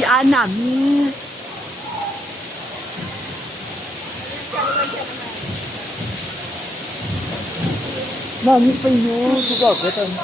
Si Anami. Mami pa yun. Sugagot ang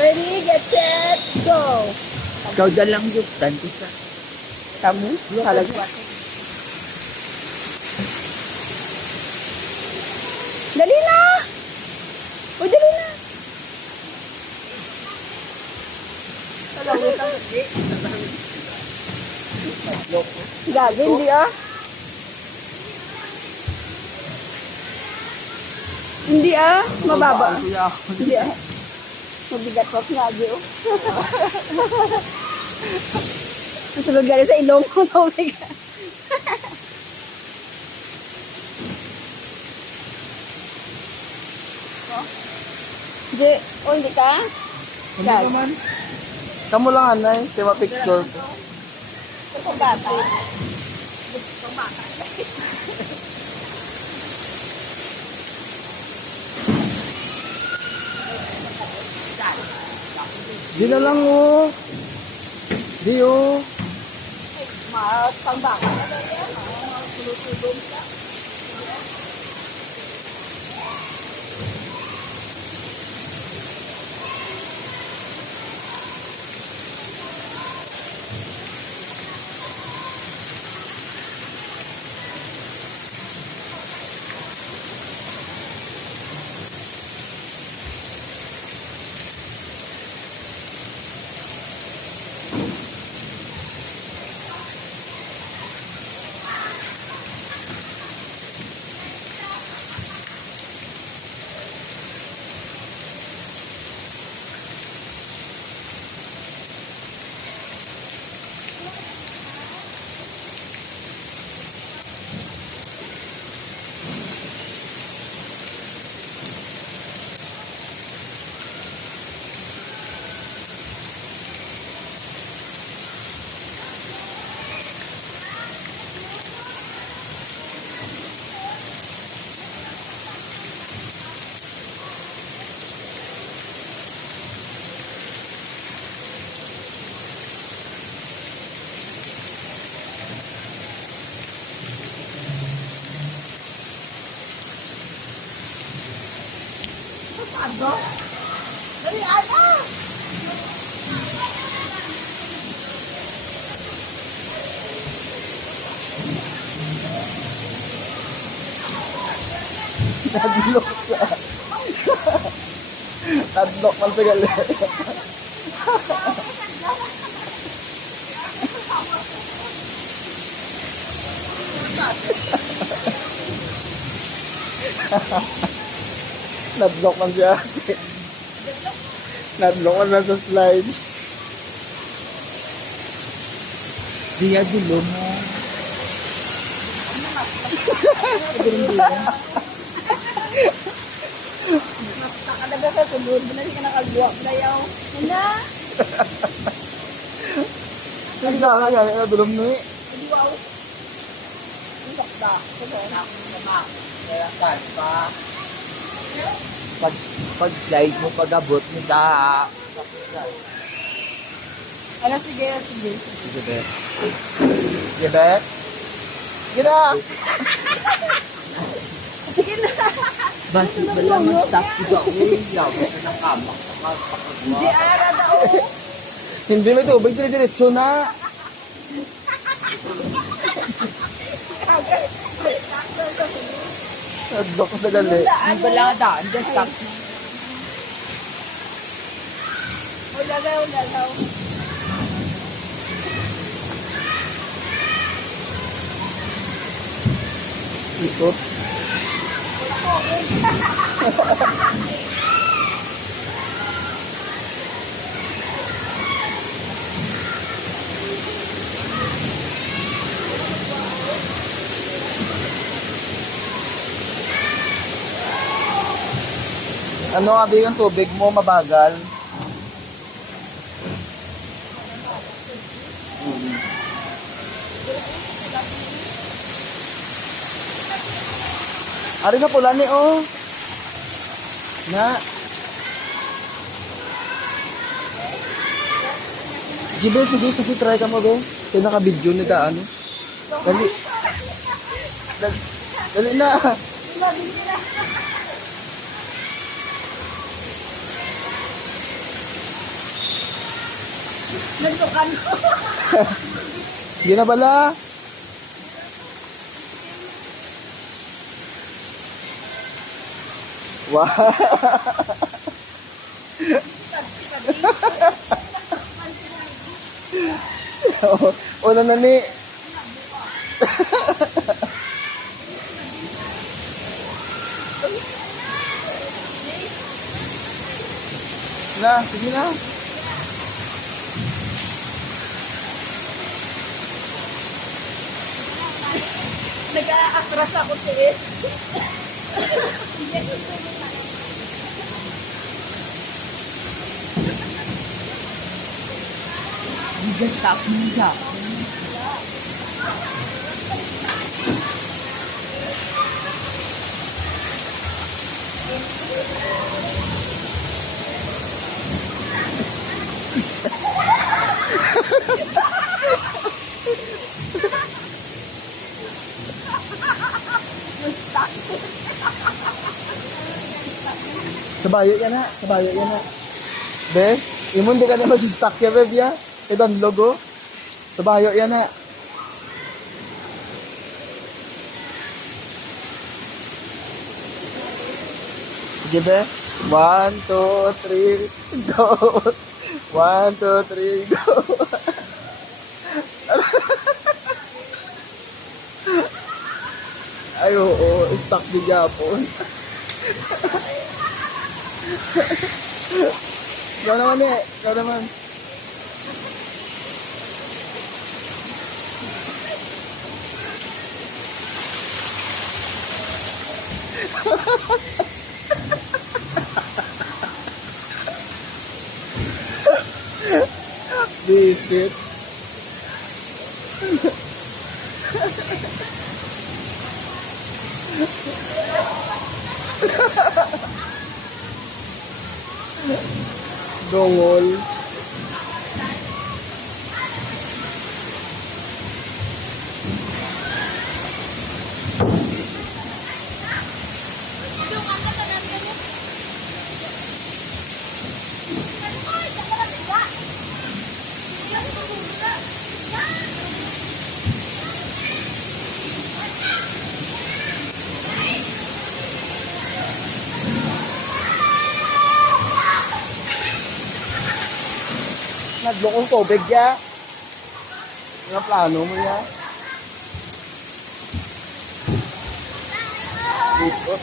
Ready, get set, go! ikaw dyan lang yung tanti sa kamu. Halaga. Dali na! O, dali na! Gago, hindi ah. Hindi ah, mababa. Hindi ah. Mabigat pa pinagi oh. Masunod galing sa ilong ko sa umiga. Hindi, o hindi ka? Hindi naman. Kamu lang anay. Kaya ma-picture ko. Ito bata. Di na lang oh. Di oh. Pang bata na ba yan? Tulog-tulog ka. Ano? Dali, ano? Nadlok sa. Nadlok man sa gali. Nadlok man siya. Nadlok man na sa slides. Diya dulo mo. Mas nakalaga sa sulod. Binali ka nakagawa. Playaw. Hina? Nagkakagaya na dulo mo eh. Hindi wow. Ang sakta. Pag slide mo, pag-abot mo da. Ano, sige, sige. Sige, Bet. Sige, Bet. Sige na. Sige na. Bakit ba lang mag-stop ko uy? Yawa ka ng kamak. Hindi, ara daw. Hindi may tubig, dire-diretso na. Nadlok sa gali. Ang balada. Andyan stop. Ulagaw, ulagaw. Ikot. Ano abi yung tubig mo mabagal? Ari sa pula ni oh. Na. Sige, try ka mo, be. Kaya naka-video na daan. Dali. Dali na. Nagtukan ko. Sige na bala. Wow. Una na ni. Sige na. Nag-aatras ako tiis. Stop mo siya. Sabayo yan na. Be, imon di ka na mag-stock ya, beb, ya. Idan logo. Sabayo yan na. Sige, be. 1, 2, 3, go. 1, 2, 3, go. Ay, oo. Stock di Japon. Ikaw naman eh. Ikaw naman. Visit. Dongol. Naglokong tubig ya. Yung plano mo ya. Dito.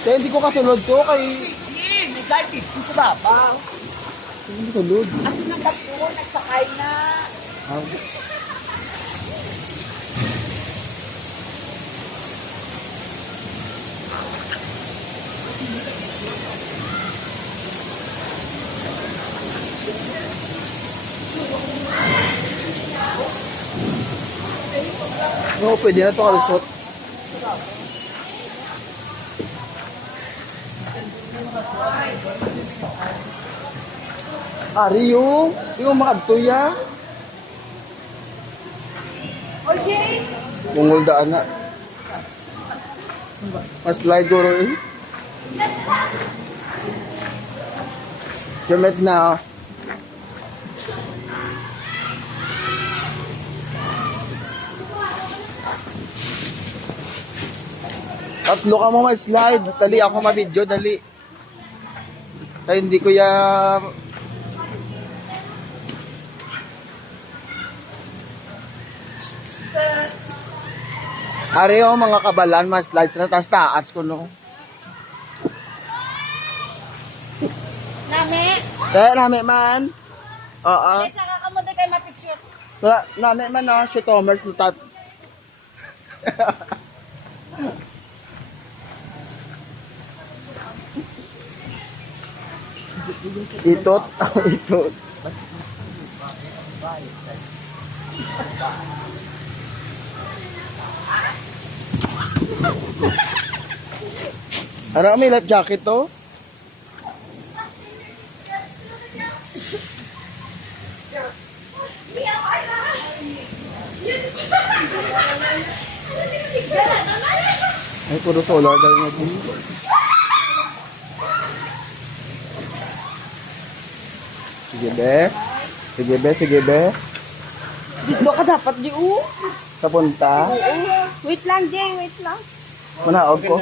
Kaya hindi ko kasunod to kay... May garlic sa babaw. Hindi kasunod. At nagtapo, nagsakay na. Ah. Oo, pwede na to kalusot. Ari yung, hindi mo makadto ya. Okay. Bungol daan na. Mas slide duro eh. Kemet na. Tatlo ka mo ma-slide. Dali ako ma-video, dali. Kaya hindi ko ya... Ari o mga kabalan, ma-slide na tas taas ko no. Nami. Kaya nami man. Oo. Sa kakamunta kayo mapicture. Nami man no, si Thomas lutat. Itot. Itot. Ano, may life jacket to? Ay, puro solar dahil nga din. Sige, be. Sige, be. Sige, be. Dito ka dapat di Kapunta. Wait lang, Jay. Wait lang. Manaog ko.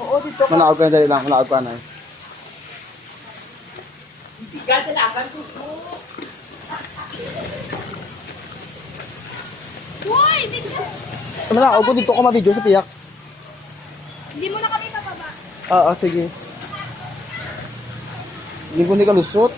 Oo, dito ka. Manaog ko na dali lang. Manaog ko na. Sigal na naman ko. Uy! Dito. Manaog ko dito ko ma-video sa piyak. Hindi mo na kami mababa. Oo, sige. Hindi ko ni kalusot.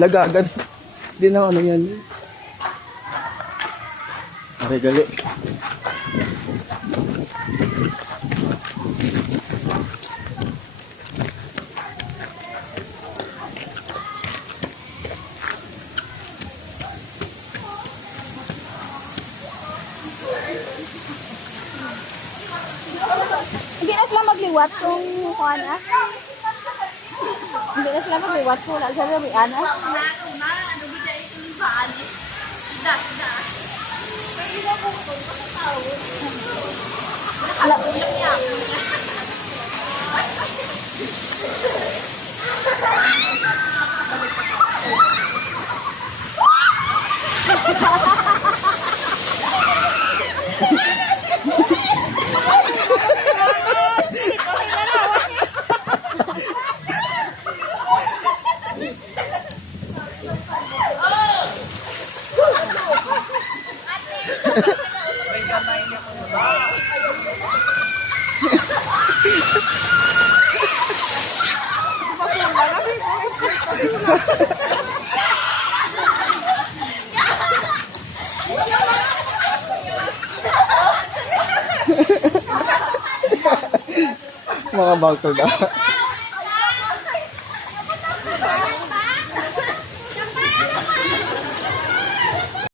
Lagagan. Hindi na ano yan. Regali. Hindi na sila magliwat kung kuha. Hindi na sila magliwat kung wala sa labian. Mga bangkal na.